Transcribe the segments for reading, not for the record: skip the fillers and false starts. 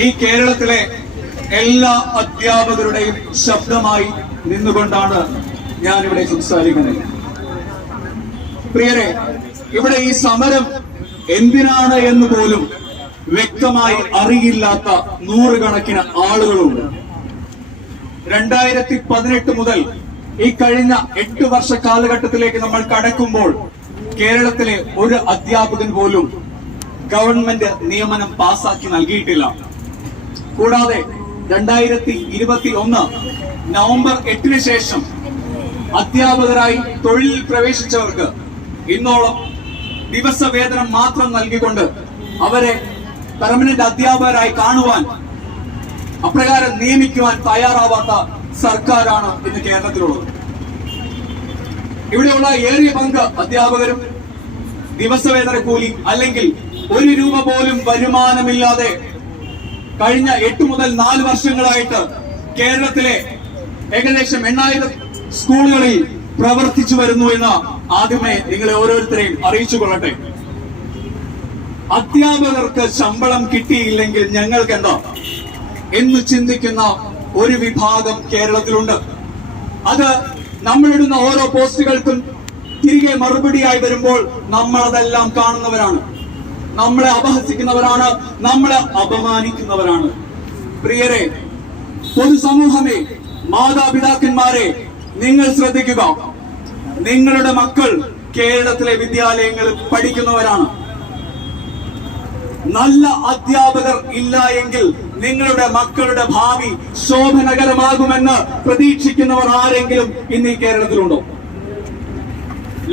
ഈ കേരളത്തിലെ എല്ലാ അധ്യാപകരുടെയും ശബ്ദമായി നിന്നുകൊണ്ടാണ് ഞാനിവിടെ സംസാരിക്കുന്നത്. പ്രിയരെ, ഇവിടെ ഈ സമരം എന്തിനാണ് എന്ന് പോലും വ്യക്തമായി അറിയില്ലാത്ത നൂറുകണക്കിന് ആളുകളുണ്ട്. 2018 മുതൽ ഈ കഴിഞ്ഞ 8 വർഷ കാലഘട്ടത്തിലേക്ക് നമ്മൾ കടക്കുമ്പോൾ കേരളത്തിലെ ഒരു അധ്യാപകൻ പോലും ഗവൺമെന്റ് നിയമനം പാസാക്കി നൽകിയിട്ടില്ല. കൂടാതെ 2021 നവംബർ 8 ശേഷം അധ്യാപകരായി തൊഴിലിൽ പ്രവേശിച്ചവർക്ക് ഇന്നോളം ദിവസവേതനം മാത്രം നൽകിക്കൊണ്ട് അവരെ പെർമനന്റ് അധ്യാപകരായി കാണുവാൻ, അപ്രകാരം നിയമിക്കുവാൻ തയ്യാറാവാത്ത സർക്കാരാണ് ഇന്ന് കേരളത്തിലുള്ളത്. ഇവിടെയുള്ള ഏറിയ പങ്ക് അധ്യാപകരും ദിവസവേതന കൂലി അല്ലെങ്കിൽ 1 രൂപ പോലും വരുമാനമില്ലാതെ കഴിഞ്ഞ 8 മുതൽ 4 വർഷങ്ങളായിട്ട് കേരളത്തിലെ ഏകദേശം 8000 സ്കൂളുകളിൽ പ്രവർത്തിച്ചു വരുന്നു എന്ന് ആദ്യമേ നിങ്ങളെ ഓരോരുത്തരെയും അറിയിച്ചു കൊള്ളട്ടെ. അധ്യാപകർക്ക് ശമ്പളം കിട്ടിയില്ലെങ്കിൽ ഞങ്ങൾക്ക് എന്താ എന്ന് ചിന്തിക്കുന്ന ഒരു വിഭാഗം കേരളത്തിലുണ്ട്. അത് നമ്മളിടുന്ന ഓരോ പോസ്റ്റുകൾക്കും തിരികെ മറുപടിയായി വരുമ്പോൾ നമ്മളതെല്ലാം കാണുന്നവരാണ്, നമ്മളെ അപഹസിക്കുന്നവരാണ്, നമ്മളെ അപമാനിക്കുന്നവരാണ്. പ്രിയരെ, പൊതുസമൂഹമേ, മാതാപിതാക്കന്മാരെ, നിങ്ങൾ ശ്രദ്ധിക്കുക. നിങ്ങളുടെ മക്കൾ കേരളത്തിലെ വിദ്യാലയങ്ങളിൽ പഠിക്കുന്നവരാണ്. നല്ല അധ്യാപകർ ഇല്ല എങ്കിൽ നിങ്ങളുടെ മക്കളുടെ ഭാവി ശോഭനകരമാകുമെന്ന് പ്രതീക്ഷിക്കുന്നവർ ആരെങ്കിലും ഇന്ന് ഈ കേരളത്തിലുണ്ടോ?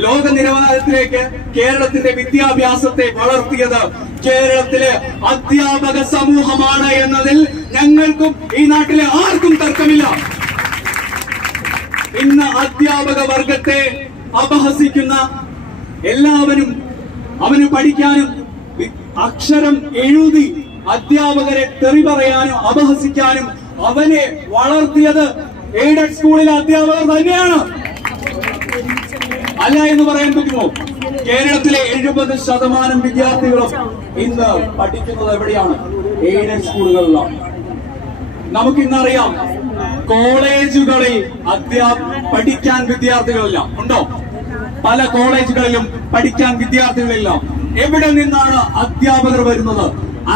ലോക നിലവാരത്തിലേക്ക് കേരളത്തിന്റെ വിദ്യാഭ്യാസത്തെ വളർത്തിയത് കേരളത്തിലെ അധ്യാപക സമൂഹമാണ് എന്നതിൽ ഞങ്ങൾക്കും ഈ നാട്ടിലെ ആർക്കും തർക്കമില്ല. ഇന്ന് അധ്യാപക വർഗത്തെ അപഹസിക്കുന്ന എല്ലാവരും അവന് പഠിക്കാനും അക്ഷരം എഴുതി അധ്യാപകരെ തെറി പറയാനും അപഹസിക്കാനും അവനെ വളർത്തിയത് എയ്ഡഡ് സ്കൂളിലെ അധ്യാപകർ തന്നെയാണ്. അല്ല എന്ന് പറയാൻ പറ്റുമോ? കേരളത്തിലെ 70% വിദ്യാർത്ഥികളും ഇന്ന് പഠിക്കുന്നത് എവിടെയാണ്? എയ്ഡഡ് സ്കൂളുകളിലാണ്. നമുക്കിന്നറിയാം, കോളേജുകളിൽ പഠിക്കാൻ വിദ്യാർത്ഥികളില്ല. ഉണ്ടോ? പല കോളേജുകളിലും പഠിക്കാൻ വിദ്യാർത്ഥികളില്ല. എവിടെ നിന്നാണ് അധ്യാപകർ വരുന്നത്?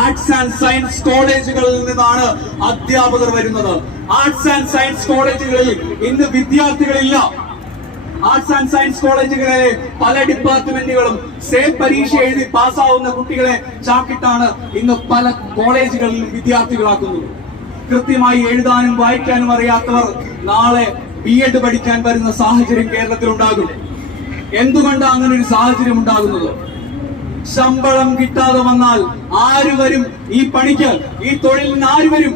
ആർട്സ് ആൻഡ് സയൻസ് കോളേജുകളിൽ നിന്നാണ് അധ്യാപകർ വരുന്നത്. ആർട്സ് ആൻഡ് സയൻസ് കോളേജുകളിൽ ഇന്ന് വിദ്യാർത്ഥികളില്ല. ആർട്സ് ആൻഡ് സയൻസ് കോളേജുകളിലെ പല ഡിപ്പാർട്ട്മെന്റുകളും സേം പരീക്ഷ എഴുതി പാസ്സാവുന്ന കുട്ടികളെ ചാക്കിട്ടാണ് ഇന്ന് പല കോളേജുകളിലും വിദ്യാർത്ഥികളാക്കുന്നത്. കൃത്യമായി എഴുതാനും വായിക്കാനും അറിയാത്തവർ നാളെ BEd പഠിക്കാൻ വരുന്ന സാഹചര്യം കേരളത്തിൽ ഉണ്ടാകും. എന്തുകൊണ്ടാണ് അങ്ങനെ ഒരു സാഹചര്യം ഉണ്ടാകുന്നത്? ശമ്പളം കിട്ടാതെ വന്നാൽ ആര് വരും ഈ പണിക്ക്? ഈ തൊഴിലിന് ആര് വരും?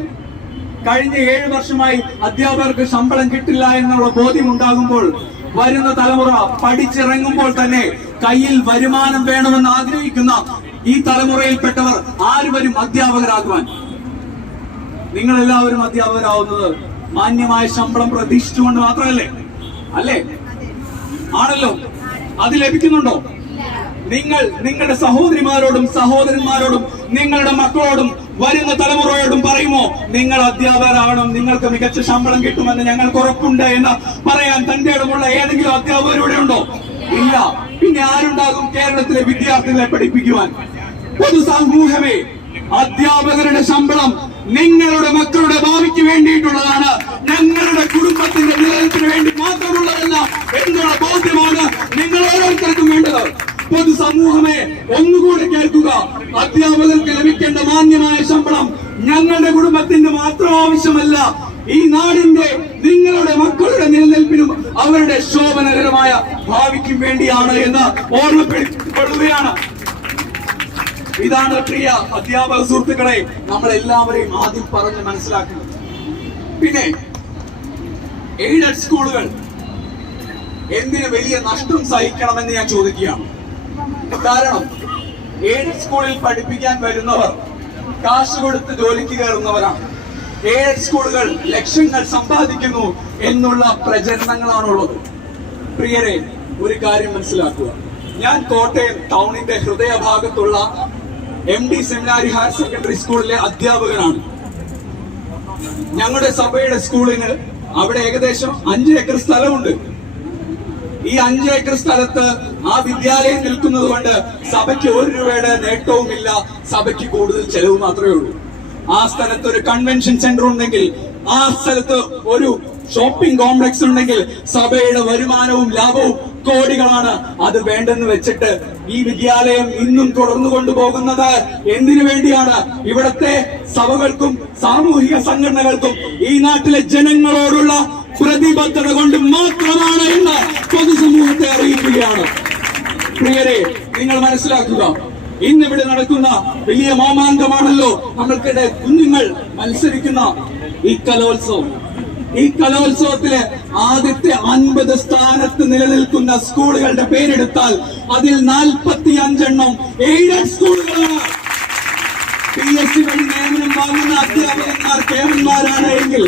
കഴിഞ്ഞ 7 വർഷമായി അധ്യാപകർക്ക് ശമ്പളം കിട്ടില്ല എന്നുള്ള ബോധ്യം ഉണ്ടാകുമ്പോൾ വരുന്ന തലമുറ പഠിച്ചിറങ്ങുമ്പോൾ തന്നെ കയ്യിൽ വരുമാനം വേണമെന്ന് ആഗ്രഹിക്കുന്ന ഈ തലമുറയിൽപ്പെട്ടവർ ആര് വരും അധ്യാപകരാകുവാൻ? നിങ്ങൾ എല്ലാവരും അധ്യാപകരാവുന്നത് മാന്യമായ ശമ്പളം പ്രതീക്ഷിച്ചുകൊണ്ട് മാത്രമല്ലേ? അല്ലേ? ആണല്ലോ. അത് ലഭിക്കുന്നുണ്ടോ? നിങ്ങൾ നിങ്ങളുടെ സഹോദരിമാരോടും സഹോദരന്മാരോടും നിങ്ങളുടെ മക്കളോടും വരുന്ന തലമുറയോടും പറയുമോ, നിങ്ങൾ അധ്യാപകരാകണം, നിങ്ങൾക്ക് മികച്ച ശമ്പളം കിട്ടുമെന്ന് ഞങ്ങൾക്ക് ഉറപ്പുണ്ട് എന്ന് പറയാൻ തന്റെ ഇടമുള്ള ഏതെങ്കിലും അധ്യാപകരുടെ ഉണ്ടോ? ഇല്ല. പിന്നെ ആരുണ്ടാകും കേരളത്തിലെ വിദ്യാർത്ഥികളെ പഠിപ്പിക്കുവാൻ? പൊതുസമൂഹമേ, അധ്യാപകരുടെ ശമ്പളം നിങ്ങളുടെ മക്കളുടെ ഭാവിക്ക് വേണ്ടിയിട്ടുള്ളതാണ്, ഞങ്ങളുടെ കുടുംബത്തിന്റെ നിലനിൽപ്പിന് വേണ്ടി മാത്രമുള്ളതല്ല എന്നുള്ള ബോധ്യമാണ് നിങ്ങൾ ഓരോരുത്തർക്കും വേണ്ടത്. പൊതുസമൂഹമേ, ഒന്നുകൂടെ കേൾക്കുക. അധ്യാപകർക്ക് ലഭിക്കേണ്ട മാന്യമായ ശമ്പളം ഞങ്ങളുടെ കുടുംബത്തിന്റെ മാത്രം ആവശ്യമല്ല, ഈ നാടിന്റെ നിങ്ങളുടെ മക്കളുടെ നിലനിൽപ്പിനും അവരുടെ ശോഭനകരമായ ഭാവിക്കും വേണ്ടിയാണ് എന്ന് ഓർമ്മപ്പെടുത്തിക്കൊള്ളുകയാണ്. ഇതാണ് പ്രിയ അധ്യാപക സുഹൃത്തുക്കളെ നമ്മൾ എല്ലാവരെയും ആദ്യം പറഞ്ഞ് മനസ്സിലാക്കുന്നത്. പിന്നെ എയ്ഡഡ് സ്കൂളുകൾ എന്തിന് വലിയ നഷ്ടം സഹിക്കണമെന്ന് ഞാൻ ചോദിക്കുകയാണ്. കാരണം എയ്ഡഡ് സ്കൂളിൽ പഠിപ്പിക്കാൻ വരുന്നവർ കാശ് കൊടുത്ത് ജോലിക്ക് കയറുന്നവരാണ്. എയ്ഡഡ് സ്കൂളുകൾ ലക്ഷങ്ങൾ സമ്പാദിക്കുന്നു എന്നുള്ള പ്രചരണങ്ങളാണുള്ളത്. പ്രിയരെ, ഒരു കാര്യം മനസ്സിലാക്കുക. ഞാൻ കോട്ടയം ടൗണിന്റെ ഹൃദയഭാഗത്തുള്ള MD സെമിനാരി ഹയർ സെക്കൻഡറി സ്കൂളിലെ അധ്യാപകനാണ്. ഞങ്ങളുടെ സഭയുടെ സ്കൂളിന് അവിടെ ഏകദേശം 5 ഏക്കർ സ്ഥലമുണ്ട്. ഈ 5 ഏക്കർ സ്ഥലത്ത് ആ വിദ്യാലയം നിൽക്കുന്നത് കൊണ്ട് സഭയ്ക്ക് 1 രൂപയുടെ നേട്ടവുമില്ല, സഭയ്ക്ക് കൂടുതൽ ചെലവ് മാത്രമേ ഉള്ളൂ. ആ സ്ഥലത്ത് ഒരു കൺവെൻഷൻ സെന്റർ ഉണ്ടെങ്കിൽ, ആ സ്ഥലത്ത് ഒരു ഷോപ്പിംഗ് കോംപ്ലക്സ് ഉണ്ടെങ്കിൽ സഭയുടെ വരുമാനവും ലാഭവും കോടികളാണ്. അത് വേണ്ടെന്ന് വെച്ചിട്ട് ഈ വിദ്യാലയം ഇന്നും തുടർന്നു കൊണ്ടുപോകുന്നത് എന്തിനു വേണ്ടിയാണ്? ഇവിടത്തെ സഭകൾക്കും സാമൂഹിക സംഘടനകൾക്കും ഈ നാട്ടിലെ ജനങ്ങളോടുള്ള പ്രതിബദ്ധത കൊണ്ട് മാത്രമാണ് എന്ന് പൊതുസമൂഹത്തെ അറിയിക്കുകയാണ്. പ്രിയരെ, നിങ്ങൾ മനസ്സിലാക്കുക, ഇന്നിവിടെ നടക്കുന്ന വലിയ മാമാങ്കമാണല്ലോ നമ്മൾക്കിടെ കുഞ്ഞുങ്ങൾ മത്സരിക്കുന്ന ഈ കലോത്സവം. ഈ കലോത്സവത്തില് ആദ്യത്തെ 50 സ്ഥാനത്ത് നിലനിൽക്കുന്ന സ്കൂളുകളുടെ പേരെടുത്താൽ അതിൽ 45 എണ്ണം എയ്ഡഡ് സ്കൂളുകളാണ്. PSC വഴി നിയമനം വാങ്ങുന്ന അധ്യാപകന്മാർ കേവന്മാരാണ് എങ്കിൽ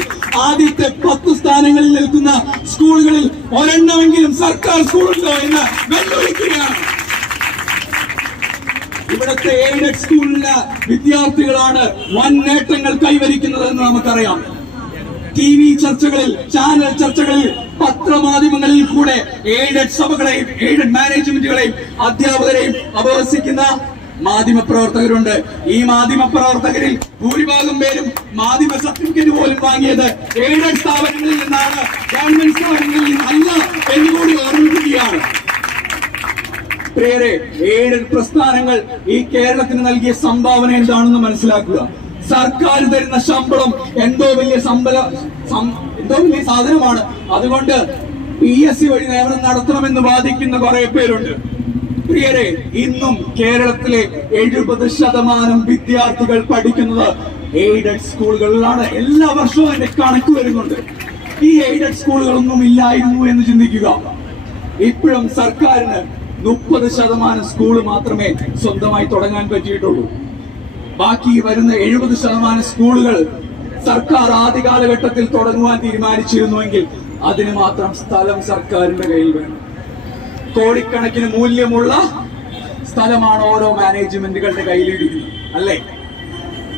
ആദ്യത്തെ 10 സ്ഥാനങ്ങളിൽ നിൽക്കുന്ന സ്കൂളുകളിൽ ഒരെണ്ണമെങ്കിലും സർക്കാർ സ്കൂളുണ്ടോ എന്ന് വെല്ലുവിളിക്കുകയാണ്. ഇവിടുത്തെ എയ്ഡഡ് സ്കൂളിലെ വിദ്യാർത്ഥികളാണ് വൻ നേട്ടങ്ങൾ കൈവരിക്കുന്നതെന്ന് നമുക്കറിയാം. TV ചർച്ചകളിൽ, ചാനൽ ചർച്ചകളിൽ, പത്രമാധ്യമങ്ങളിൽ കൂടെ എയ്ഡഡ് സഭകളെയും എയ്ഡഡ് മാനേജ്മെന്റുകളെയും അധ്യാപകരെയും അപഹസിക്കുന്ന മാധ്യമപ്രവർത്തകരുണ്ട്. ഈ മാധ്യമപ്രവർത്തകരിൽ ഭൂരിഭാഗം പേരും മാധ്യമ സർട്ടിഫിക്കറ്റ് പോലും വാങ്ങിയത് എയ്ഡഡ് സ്ഥാപനങ്ങളിൽ നിന്നാണ്, ഗവൺമെന്റ് സ്ഥാപനങ്ങളിൽ നിന്നല്ല എന്നുകൂടി ഓർമ്മിപ്പിക്കുകയാണ്. പ്രിയരെ, എയ്ഡഡ് പ്രസ്ഥാനങ്ങൾ ഈ കേരളത്തിന് നൽകിയ സംഭാവന എന്താണെന്ന് മനസ്സിലാക്കുക. സർക്കാർ തരുന്ന ശമ്പളം എന്തോ വലിയ സാധനമാണ്. അതുകൊണ്ട് PSC വഴി നിയമനം നടത്തണമെന്ന് വാദിക്കുന്ന കുറെ പേരുണ്ട്. പ്രിയരെ, ഇന്നും കേരളത്തിലെ 70% വിദ്യാർത്ഥികൾ പഠിക്കുന്നത് എയ്ഡഡ് സ്കൂളുകളിലാണ്. എല്ലാ വർഷവും അതിന്റെ കണക്ക് വരുന്നുണ്ട്. ഈ എയ്ഡഡ് സ്കൂളുകളൊന്നും ഇല്ലായിരുന്നു എന്ന് ചിന്തിക്കുക. ഇപ്പോഴും സർക്കാരിന് 30% സ്കൂൾ മാത്രമേ സ്വന്തമായി തുടങ്ങാൻ പറ്റിയിട്ടുള്ളൂ. ബാക്കി വരുന്ന 70% സ്കൂളുകൾ സർക്കാർ ആദ്യ കാലഘട്ടത്തിൽ തുടങ്ങുവാൻ തീരുമാനിച്ചിരുന്നുവെങ്കിൽ അതിന് മാത്രം സ്ഥലം സർക്കാരിന്റെ കയ്യിൽ വേണം. കോടിക്കണക്കിന് മൂല്യമുള്ള സ്ഥലമാണ് ഓരോ മാനേജ്മെന്റുകളുടെ കയ്യിലിരിക്കുന്നത്, അല്ലേ?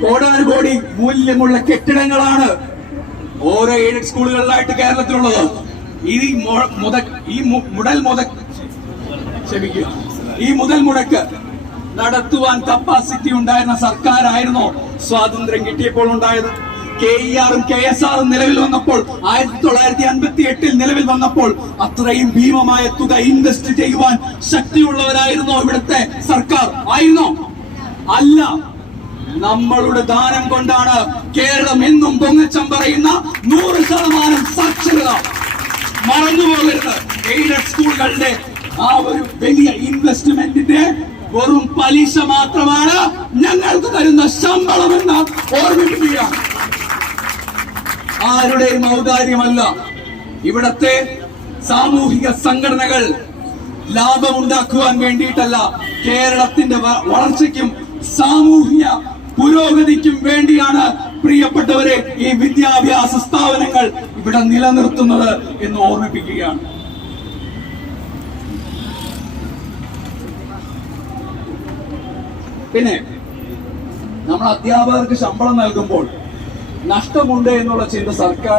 കോടാനുകോടി മൂല്യമുള്ള കെട്ടിടങ്ങളാണ് ഓരോ എയ്ഡഡ് സ്കൂളുകളിലായിട്ട് കേരളത്തിലുള്ളത്. ഈ മുതൽ മുടക്ക് നടത്തുവാൻ കപ്പാസിറ്റി ഉണ്ടായിരുന്ന സർക്കാരായിരുന്നോ സ്വാതന്ത്ര്യം കിട്ടിയപ്പോൾ ഉണ്ടായത്? KER-ഉം KSR-ഉം നിലവിൽ വന്നപ്പോൾ, 1958 നിലവിൽ വന്നപ്പോൾ അത്രയും ഭീമമായ തുക ഇൻവെസ്റ്റ് ചെയ്യുവാൻ ശക്തിയുള്ളവരായിരുന്നോ ഇവിടുത്തെ സർക്കാർ? ആയിരുന്നോ? അല്ല. നമ്മളുടെ ദാനം കൊണ്ടാണ് കേരളം എന്നും പൊങ്ങച്ചം പറയുന്ന 100% സാക്ഷരത. മറന്നുപോകരുത്, എയ്ഡഡ് സ്കൂളുകളുടെ ആ ഒരു വലിയ ഇൻവെസ്റ്റ്മെന്റിന്റെ വെറും പലിശ മാത്രമാണ് ഞങ്ങൾക്ക് തരുന്ന ശമ്പളമെന്ന് ഓർമ്മിപ്പിക്കുകയാണ്. ആരുടെയും ഔദാര്യമല്ല. ഇവിടത്തെ സാമൂഹിക സംഘടനകൾ ലാഭമുണ്ടാക്കുവാൻ വേണ്ടിയിട്ടല്ല, കേരളത്തിന്റെ വളർച്ചയ്ക്കും സാമൂഹിക പുരോഗതിക്കും വേണ്ടിയാണ് പ്രിയപ്പെട്ടവരെ ഈ വിദ്യാഭ്യാസ സ്ഥാപനങ്ങൾ ഇവിടെ നിലനിർത്തുന്നത് എന്ന് ഓർമ്മിപ്പിക്കുകയാണ്. പിന്നെ നമ്മൾ അധ്യാപകർക്ക് ശമ്പളം നൽകുമ്പോൾ നഷ്ടമുണ്ട് എന്നുള്ള ചിന്ത സർക്കാർ